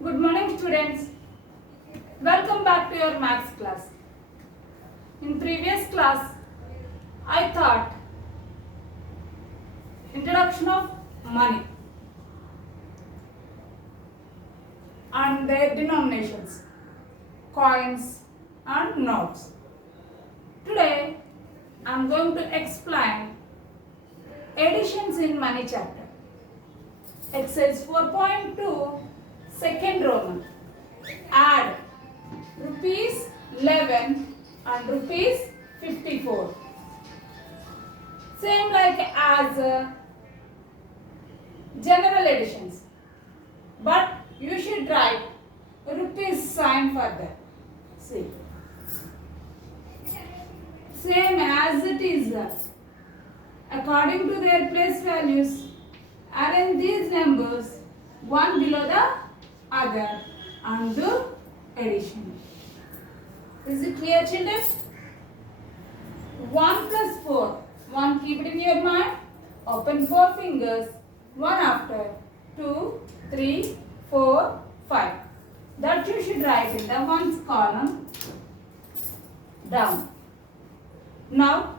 Good morning, students. Welcome back to your maths class. In previous class, I taught introduction of money and their denominations, coins and notes. Today, I am going to explain additions in money chapter. Exercise 4.2, second Roman. Add rupees 11 and rupees 54. Same like as general additions, but you should write rupees sign for that. See, same as it is, according to their place values, arrange these numbers one below the other and do addition. Is it clear, children? 1 plus 4. 1, keep it in your mind. Open 4 fingers. 1 after. 2, 3, 4, 5. That you should write in the ones column down. Now,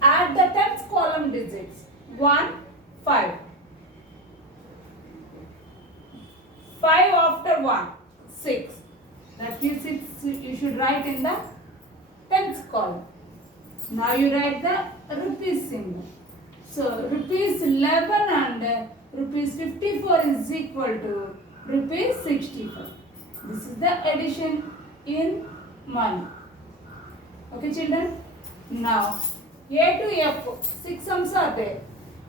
add the tens column digits. 1, 5. 5 after 1, 6. That you should write in the tens column. Now you write the rupees symbol. So rupees 11 and rupees 54 is equal to rupees 64. This is the addition in money. Okay, children? Now A to F, 6 sums are there.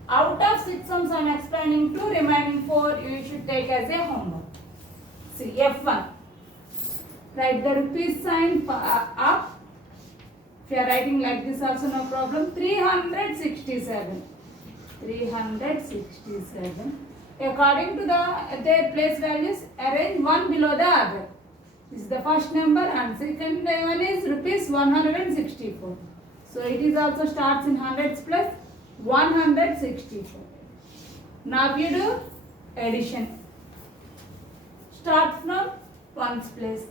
Out of 6 sums I am explaining 2, remaining 4 you should take as a homework. See, F1. Write the rupees sign up. If you are writing like this also no problem. 367. 367. According to their place values, arrange one below the other. This is the first number and second one is rupees 164. So it is also starts in hundreds plus 164. Now you do addition. Start from ones place.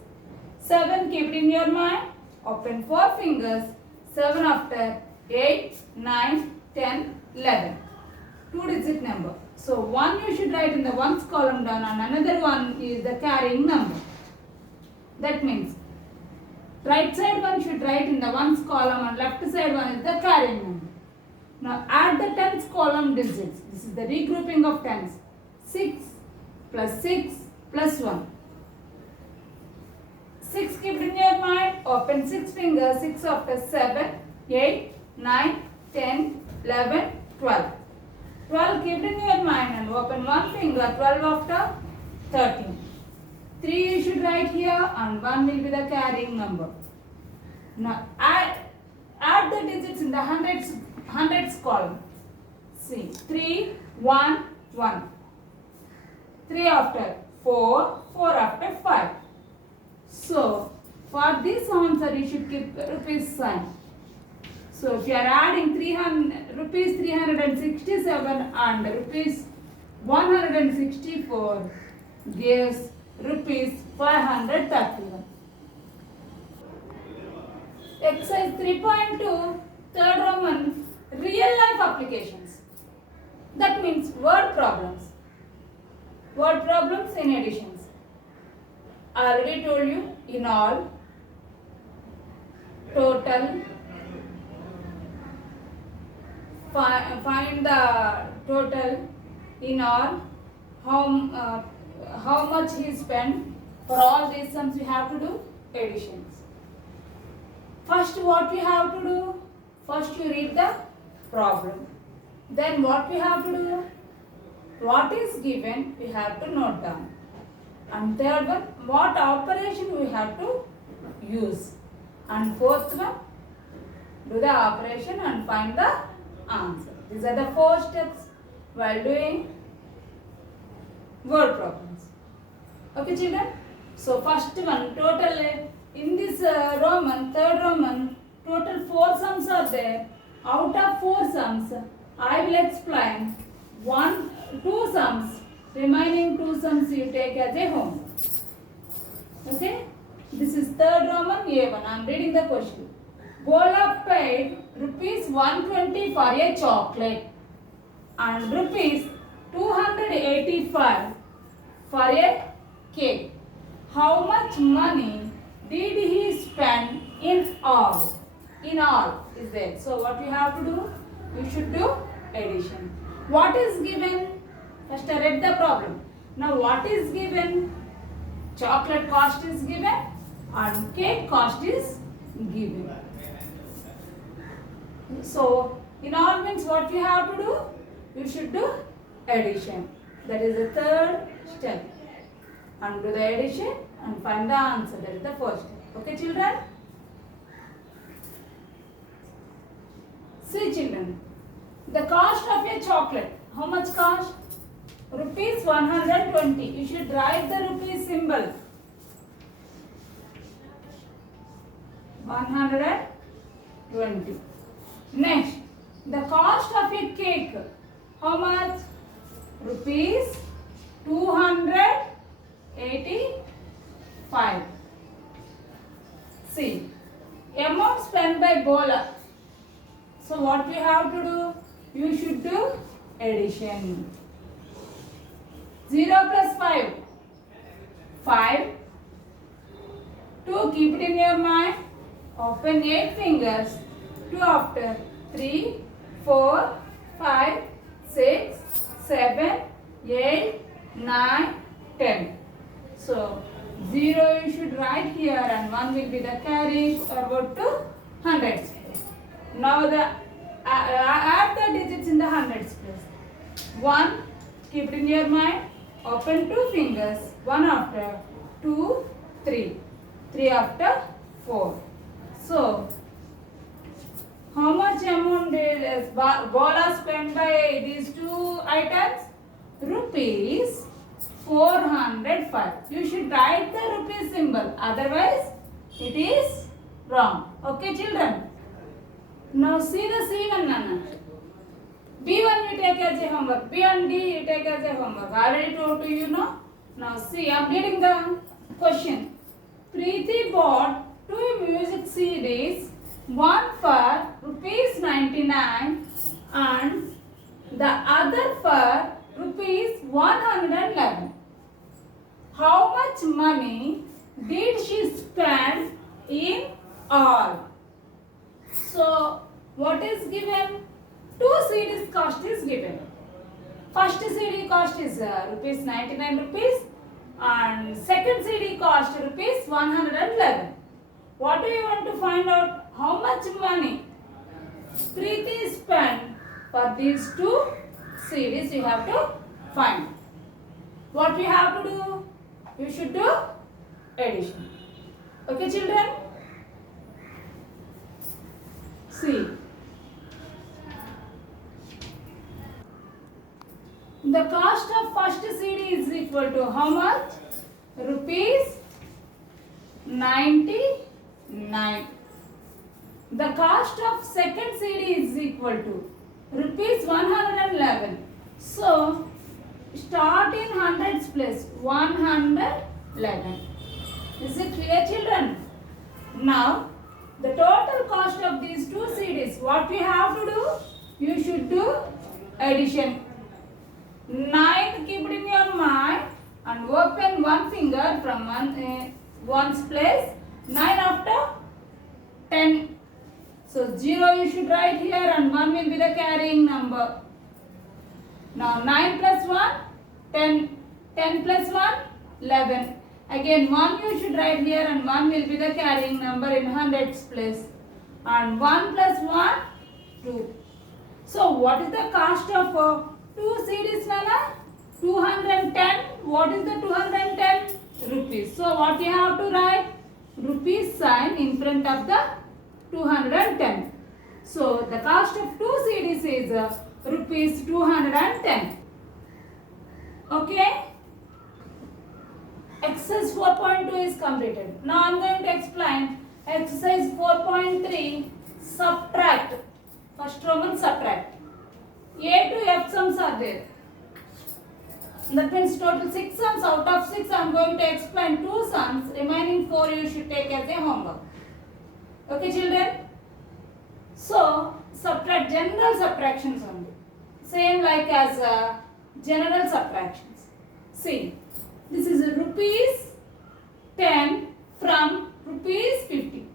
7, keep it in your mind. Open 4 fingers. 7 after 8, 9, 10, 11. 2-digit number. So 1 you should write in the ones column down and another one is the carrying number. That means right side one should write in the ones column and left side one is the carrying number. Now add the tens column digits. This is the regrouping of tens. 6 plus 6 plus 1. 6, keep it in your mind. Open 6 fingers. 6 after 7, 8, 9, 10, 11, 12. 12, keep it in your mind and open 1 finger. 12 after 13. 3 you should write here and 1 will be the carrying number. Now add the digits in the hundreds column. See, 3, 1, 1. 3 after 4, 4 after 5. So, for this answer you should keep rupees sign. So, if you are adding rupees 367 and rupees 164 gives rupees 531. Exercise 3.2, third Roman, real life applications. That means word problems. Word problems in additions. I already told you in all, total, find the total in all, how much he spent. For all these sums we have to do additions. First what we have to do? First you read the problem. Then what we have to do? What is given we have to note down. And third one, what operation we have to use. And fourth one, do the operation and find the answer. These are the 4 steps while doing word problems. Okay, children? So first one, total in this Roman, third Roman, total 4 sums are there. Out of 4 sums, I will explain 2 sums. Remaining 2 sums you take take as a homework. Okay, this is third Roman A1. I am reading the question. Bola paid rupees 120 for a chocolate and rupees 285 for a cake. How much money did he spend in all? In all is there. So what we have to do? We should do addition. What is given? First I read the problem. Now what is given? Chocolate cost is given and cake cost is given. So in all means what we have to do? We should do addition. That is the third step. And do the addition and find the answer. That is the first step. Okay children? See children, the cost of a chocolate, how much cost? Rupees 120. You should write the rupees symbol. 120. Next, the cost of a cake, how much? Rupees 285. See, amount spent by Bola. So what we have to do? You should do addition. 0 plus 5. 5. 2. Keep it in your mind. Open 8 fingers. 2 after. 3, 4, 5, 6, 7, 8, 9, 10. So 0 you should write here and 1 will be the carry forward to hundreds. Now add the digits in the hundreds place. 1, keep it in your mind. Open 2 fingers. 1 after. 2, 3. 3 after 4. So, how much amount did Bola spend by these two items? Rupees 405. You should write the rupees symbol. Otherwise, it is wrong. Okay, children? Now see the C1 Nana. B1 you take as a homework. B and D you take as a homework. I already told to you know. Now see, I am reading the question. Preeti bought 2 music CDs, one for rupees 99 and the other for rupees 111. How much money did she spend in all? So, what is given? 2 CDs cost is given. First CD cost is rupees 99 rupees and second CD cost rupees 111. What do you want to find out? How much money Preeti spent for these 2 CDs you have to find. What we have to do? You should do addition. Okay children? See. The cost of first CD is equal to how much? Rupees 99. The cost of second CD is equal to rupees 111. So, start in hundreds place. 111. Is it clear children? Now, the total cost of these 2 CDs, what we have to do? You should do addition. 9, keep it in your mind and open 1 finger from one's place. 9 after 10. So 0 you should write here and 1 will be the carrying number. Now 9 plus 1, 10. 10 plus 1, 11. Again 1 you should write here and 1 will be the carrying number in hundreds place. And 1 plus 1, 2. So what is the cost of 2 CDs Nana? 210. What is the 210? Rupees. So what you have to write? Rupees sign in front of the 210. So the cost of 2 CDs is rupees 210. Okay? Exercise 4.2 is completed. Now I am going to explain exercise 4.3 subtract. First Roman subtract. A to F sums are there. That means total 6 sums. Out of 6 I'm going to explain 2 sums. Remaining 4 you should take as a homework. Okay, children? So, subtract general subtractions only. Same like as general subtractions. See, this is rupees 10 from rupees 50.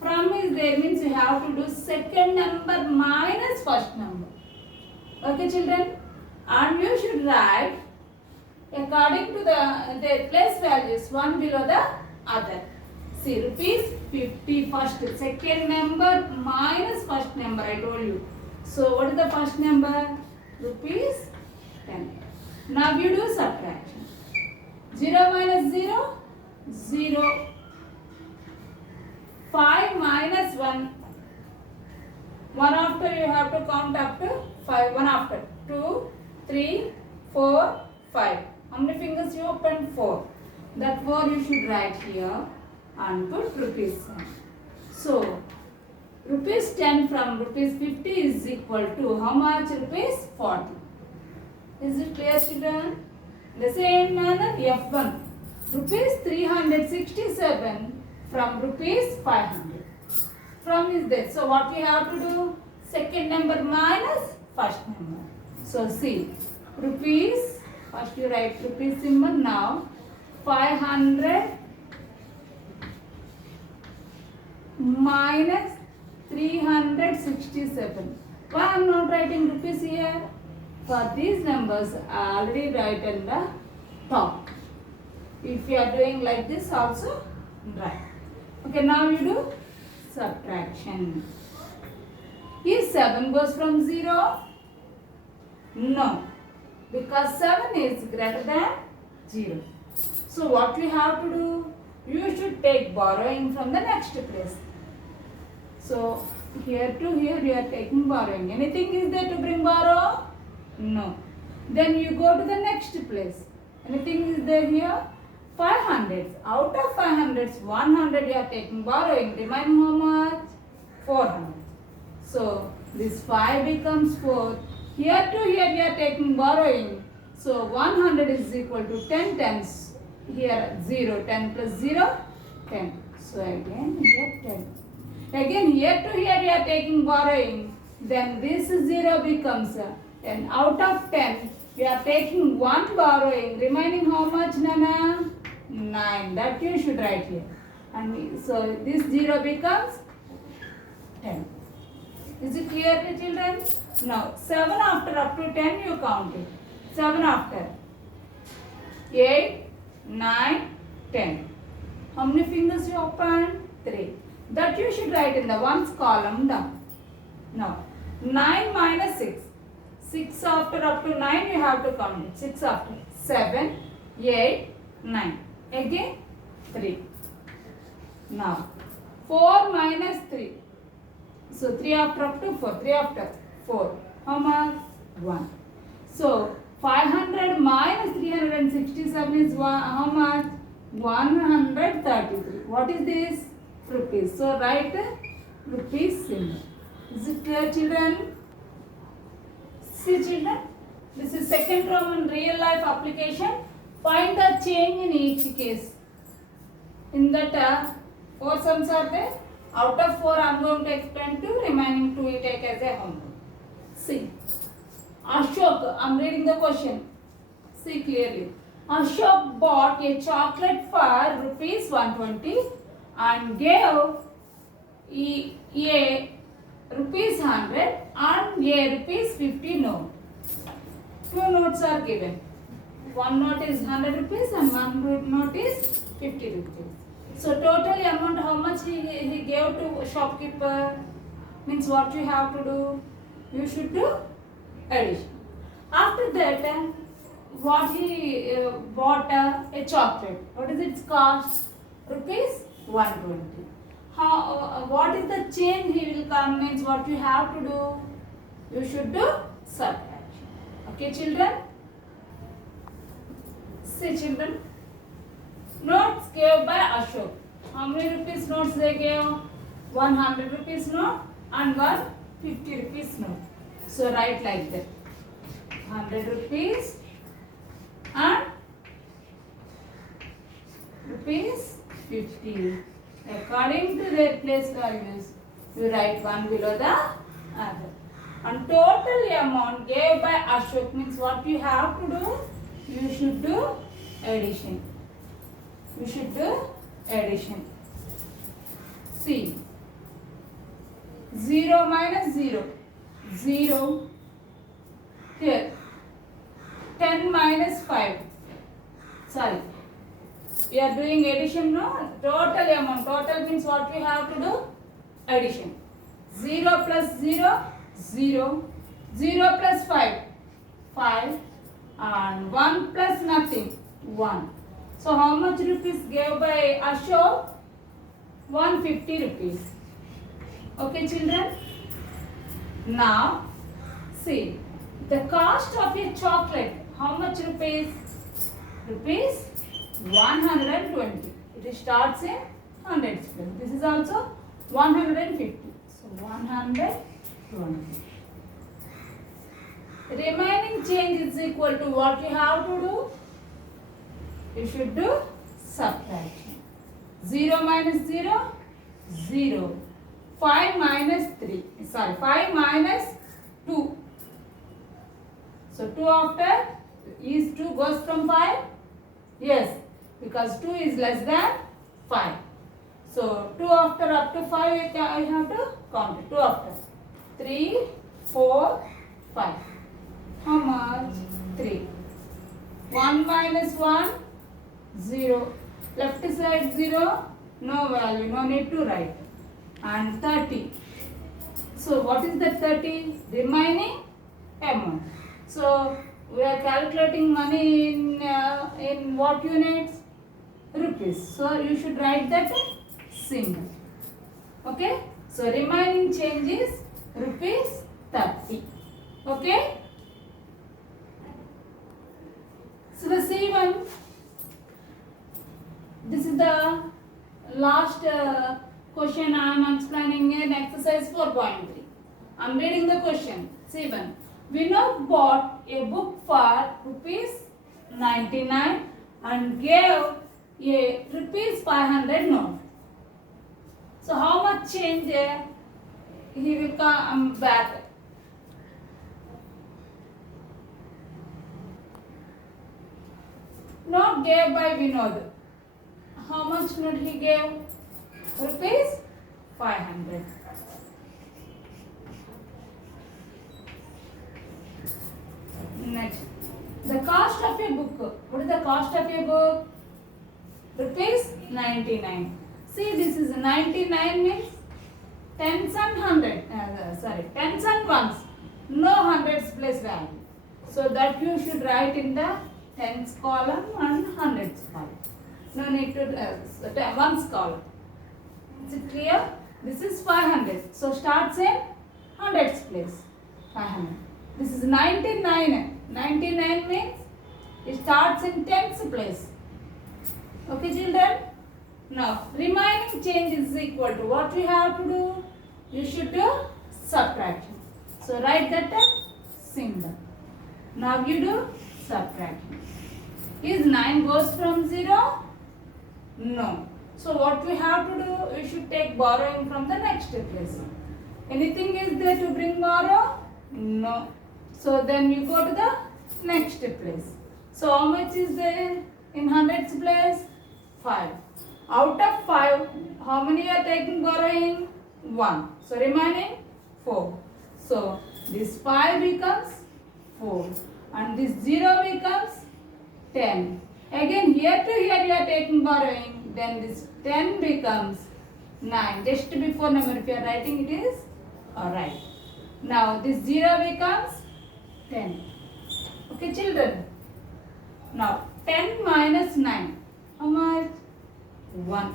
From is there means you have to do second number minus first number. Okay, children? And you should write according to the place values one below the other. See, rupees 50 first, second number minus first number I told you. So, what is the first number? Rupees 10. Now you do subtraction. 0 minus 0, 0. 5 minus 1. 1 after you have to count up to 5. 1 after. 2, 3, 4, 5. How many fingers you open? 4. That 4 you should write here and put rupees 10. So, rupees 10 from rupees 50 is equal to how much? Rupees 40. Is it clear, children? The same manner, F1. Rupees 367 from rupees 500. From is there. So, what we have to do? Second number minus first number. So, see, rupees, first you write rupees symbol now, 500 minus 367. Why I am not writing rupees here? For these numbers I already write in the top. If you are doing like this also, write. Okay, now you do subtraction. Is 7 goes from 0? No, because 7 is greater than 0. So what we have to do? You should take borrowing from the next place. So here to here you are taking borrowing. Anything is there to bring borrow? No. Then you go to the next place. Anything is there here? 500. Out of 500, 100 you are taking borrowing. Remaining how much? 400. So this 5 becomes 4. Here to here we are taking borrowing. So 100 is equal to 10 times. Here 0. 10 plus 0, 10. So again here 10. Again here to here we are taking borrowing. Then this 0 becomes 10. Out of 10 we are taking 1 borrowing. Remaining how much, Nana? 9. That you should write here. And so this 0 becomes 10. Is it clear, children? Now 7 after up to 10 you count it. 7 after 8, 9, 10. How many fingers you open? 3. That you should write in the ones column down. Now 9 minus 6. 6 after up to 9 you have to count it. 6 after 7, 8, 9. Again 3. Now 4 minus 3. So 3 after up to 4. 3 after 4. How much? 1. So 500 minus 367 is how much? 133. What is this? Rupees. So write rupees symbol. Is it clear, children? See, children, this is second Roman real life application. Find the change in each case. In that 4 sums are there. Out of 4 I am going to explain 2. Remaining 2 you take as a homework. See. Ashok, I am reading the question. See clearly. Ashok bought a chocolate for rupees 120 and gave a rupees 100 and a rupees 50 note. 2 notes are given. One note is 100 rupees and one note is 50 rupees. So total amount how much he gave to shopkeeper? Means what you have to do? You should do addition. After that, what he bought a chocolate. What is its cost? Rupees 120. How? What is the change he will come? Means what you have to do? You should do subtraction. Okay, children. See, children. Notes gave by Ashok. How many rupees notes they gave? 100 rupees note and 150 rupees note. So write like that. 100 rupees and rupees 50. According to their place values, you write one below the other. And total amount gave by Ashok means what you have to do? You should do addition. You should do addition. See, 0 minus 0, 0. Here, 10 minus 5. Sorry, we are doing addition, no? Total amount. Total means what we have to do? Addition. 0 plus 0, 0. 0 plus 5, 5. And 1 plus nothing, 1. So how much rupees gave by Ashok? 150 rupees. Okay, children? Now, see, the cost of a chocolate, how much rupees? Rupees 120. It starts in hundreds place. This is also 150. So 120. Remaining change is equal to what you have to do? You should do subtraction. 0 minus 0, 0. 5 minus 3. Sorry, 5 minus 2. So 2 after, is 2 goes from 5? Yes, because 2 is less than 5. So 2 after up to 5 I have to count it. 2 after. 3, 4, 5. How much? 3. 1 minus 1, 0. Left side 0, no value, no need to write. And 30. So what is the 30? Remaining amount. So we are calculating money in what units? Rupees. So you should write that symbol. Okay? So remaining change is rupees 30. Okay? So the C1, this is the last question I am explaining in exercise 4.3. I am reading the question. C1. Vinod bought a book for rupees 99 and gave a rupees 500 note. So how much change he will come back? Note gave by Vinod. How much note he gave? Rupees 500. Next, the cost of a book. What is the cost of a book? Rupees 99. See, this is 99 means tens and hundred. Tens and ones. No hundreds place value. So that you should write in the tens column and hundreds column. No need to ones column. Is it clear? This is 500. So starts in hundreds place. 500. This is 99. 99 means it starts in tens place. Okay, children? Now, remaining change is equal to what we have to do? You should do subtraction. So write that symbol. Now you do subtraction. Is 9 goes from 0? No. So what we have to do? We should take borrowing from the next place. Anything is there to bring borrow? No. So then you go to the next place. So how much is there in hundreds place? 5. Out of 5, how many you are taking borrowing? 1. So remaining 4. So this 5 becomes 4 and this 0 becomes 10. Again here to here you are taking borrowing, then this 10 becomes 9. Just before number, if you are writing it is alright. Now this 0 becomes 10. Okay, children. Now 10 minus 9. How much? 1.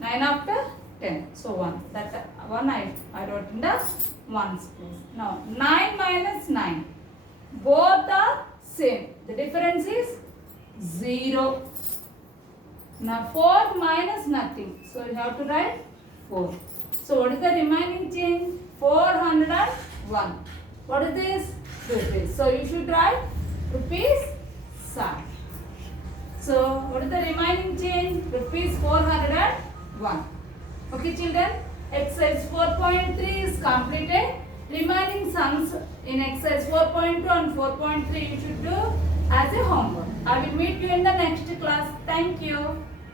9 after 10. So 1. That 1 I wrote in the ones place. Now 9 minus 9. Both are same. The difference is 0. Now 4 minus nothing. So you have to write 4. So what is the remaining change? 401. What is this? Rupees. So you should write rupees 7. So what is the remaining change? Rupees 401. Okay children, exercise 4.3 is completed. Remaining sums in exercise 4.2 and 4.3 you should do as a homework. I will meet you in the next class. Thank you.